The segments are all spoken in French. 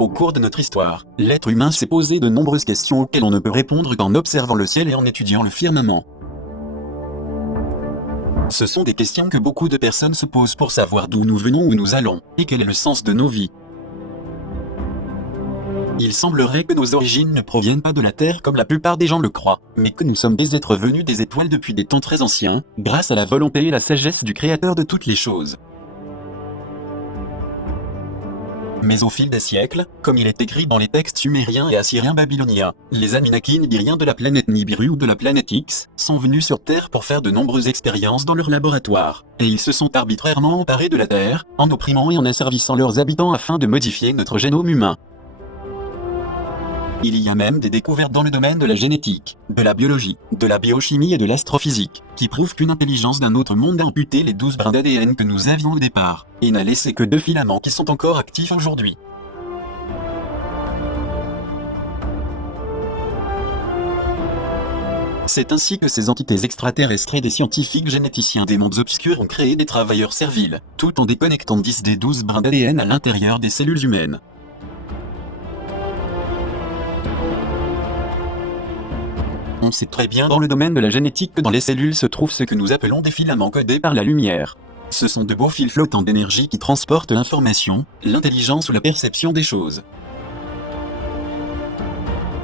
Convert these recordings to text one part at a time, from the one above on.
Au cours de notre histoire, l'être humain s'est posé de nombreuses questions auxquelles on ne peut répondre qu'en observant le ciel et en étudiant le firmament. Ce sont des questions que beaucoup de personnes se posent pour savoir d'où nous venons, où nous allons, et quel est le sens de nos vies. Il semblerait que nos origines ne proviennent pas de la Terre comme la plupart des gens le croient, mais que nous sommes des êtres venus des étoiles depuis des temps très anciens, grâce à la volonté et la sagesse du Créateur de toutes les choses. Mais au fil des siècles, comme il est écrit dans les textes sumériens et assyriens babyloniens, les Anunnaki nibiriens de la planète Nibiru ou de la planète X sont venus sur Terre pour faire de nombreuses expériences dans leur laboratoire, et ils se sont arbitrairement emparés de la Terre, en opprimant et en asservissant leurs habitants afin de modifier notre génome humain. Il y a même des découvertes dans le domaine de la génétique, de la biologie, de la biochimie et de l'astrophysique, qui prouvent qu'une intelligence d'un autre monde a amputé les 12 brins d'ADN que nous avions au départ, et n'a laissé que 2 filaments qui sont encore actifs aujourd'hui. C'est ainsi que ces entités extraterrestres et des scientifiques généticiens des mondes obscurs ont créé des travailleurs serviles, tout en déconnectant 10 des 12 brins d'ADN à l'intérieur des cellules humaines. On sait très bien dans le domaine de la génétique que dans les cellules se trouvent ce que nous appelons des filaments codés par la lumière. Ce sont de beaux fils flottants d'énergie qui transportent l'information, l'intelligence ou la perception des choses.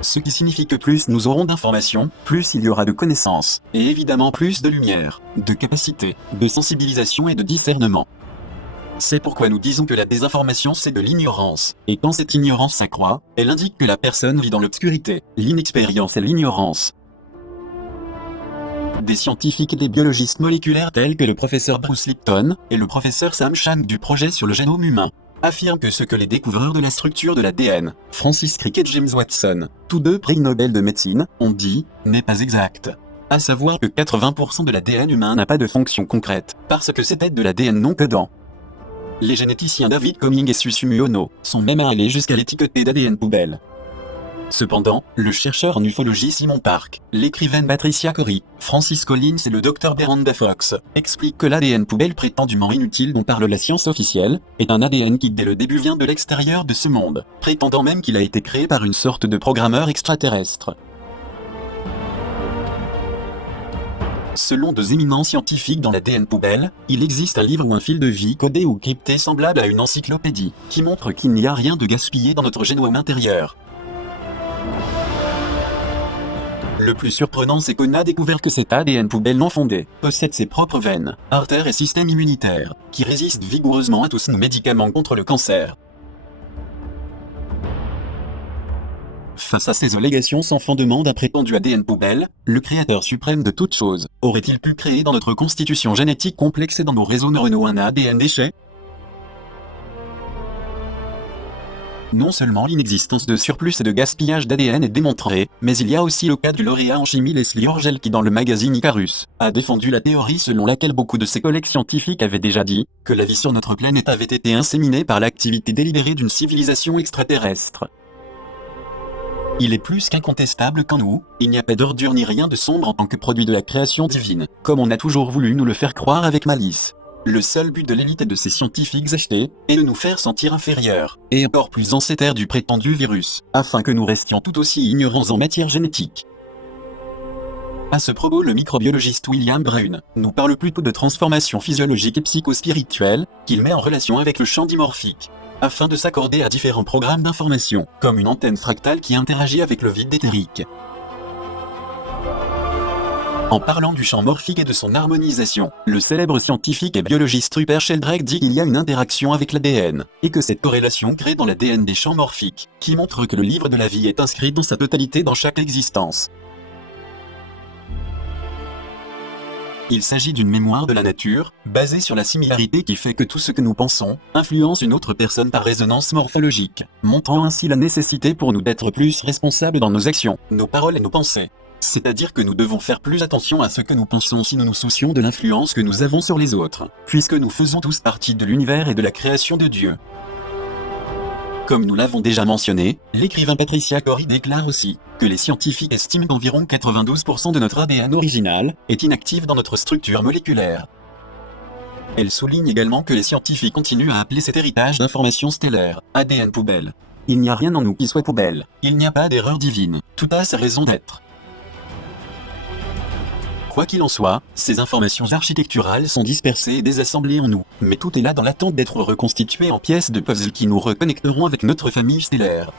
Ce qui signifie que plus nous aurons d'informations, plus il y aura de connaissances, et évidemment plus de lumière, de capacité, de sensibilisation et de discernement. C'est pourquoi nous disons que la désinformation c'est de l'ignorance, et quand cette ignorance s'accroît, elle indique que la personne vit dans l'obscurité, l'inexpérience et l'ignorance. Des scientifiques et des biologistes moléculaires tels que le professeur Bruce Lipton et le professeur Sam Chand du projet sur le génome humain affirment que ce que les découvreurs de la structure de l'ADN, Francis Crick et James Watson, tous deux prix Nobel de médecine, ont dit, n'est pas exact. À savoir que 80% de l'ADN humain n'a pas de fonction concrète, parce que c'était de l'ADN non codant. Les généticiens David Coming et Susumu Ono sont même allés jusqu'à l'étiqueter d'ADN poubelle. Cependant, le chercheur en ufologie Simon Park, l'écrivaine Patricia Corey, Francis Collins et le docteur Beranda Fox expliquent que l'ADN poubelle prétendument inutile dont parle la science officielle est un ADN qui dès le début vient de l'extérieur de ce monde, prétendant même qu'il a été créé par une sorte de programmeur extraterrestre. Selon 2 éminents scientifiques dans l'ADN poubelle, il existe un livre ou un fil de vie codé ou crypté semblable à une encyclopédie, qui montre qu'il n'y a rien de gaspillé dans notre génome intérieur. Le plus surprenant c'est qu'on a découvert que cet ADN poubelle non fondé possède ses propres veines, artères et système immunitaire, qui résistent vigoureusement à tous nos médicaments contre le cancer. Face à ces allégations sans fondement d'un prétendu ADN poubelle, le créateur suprême de toutes choses, aurait-il pu créer dans notre constitution génétique complexe et dans nos réseaux neuronaux un ADN déchet ? Non seulement l'inexistence de surplus et de gaspillage d'ADN est démontrée, mais il y a aussi le cas du lauréat en chimie Leslie Orgel qui dans le magazine Icarus, a défendu la théorie selon laquelle beaucoup de ses collègues scientifiques avaient déjà dit que la vie sur notre planète avait été inséminée par l'activité délibérée d'une civilisation extraterrestre. Il est plus qu'incontestable qu'en nous, il n'y a pas d'ordure ni rien de sombre en tant que produit de la création divine, comme on a toujours voulu nous le faire croire avec malice. Le seul but de l'élite et de ces scientifiques achetés est de nous faire sentir inférieurs, et encore plus en cette ère du prétendu virus, afin que nous restions tout aussi ignorants en matière génétique. À ce propos, le microbiologiste William Brown nous parle plutôt de transformation physiologique et psychospirituelle, qu'il met en relation avec le champ dimorphique, afin de s'accorder à différents programmes d'information, comme une antenne fractale qui interagit avec le vide éthérique. En parlant du champ morphique et de son harmonisation, le célèbre scientifique et biologiste Rupert Sheldrake dit qu'il y a une interaction avec l'ADN, et que cette corrélation crée dans l'ADN des champs morphiques, qui montrent que le livre de la vie est inscrit dans sa totalité dans chaque existence. Il s'agit d'une mémoire de la nature, basée sur la similarité qui fait que tout ce que nous pensons, influence une autre personne par résonance morphologique, montrant ainsi la nécessité pour nous d'être plus responsables dans nos actions, nos paroles et nos pensées. C'est-à-dire que nous devons faire plus attention à ce que nous pensons si nous nous soucions de l'influence que nous avons sur les autres, puisque nous faisons tous partie de l'univers et de la création de Dieu. Comme nous l'avons déjà mentionné, l'écrivain Patricia Corey déclare aussi que les scientifiques estiment qu'environ 92% de notre ADN original est inactif dans notre structure moléculaire. Elle souligne également que les scientifiques continuent à appeler cet héritage d'informations stellaires ADN poubelle. Il n'y a rien en nous qui soit poubelle. Il n'y a pas d'erreur divine. Tout a sa raison d'être. Quoi qu'il en soit, ces informations architecturales sont dispersées et désassemblées en nous, mais tout est là dans l'attente d'être reconstitué en pièces de puzzle qui nous reconnecteront avec notre famille stellaire.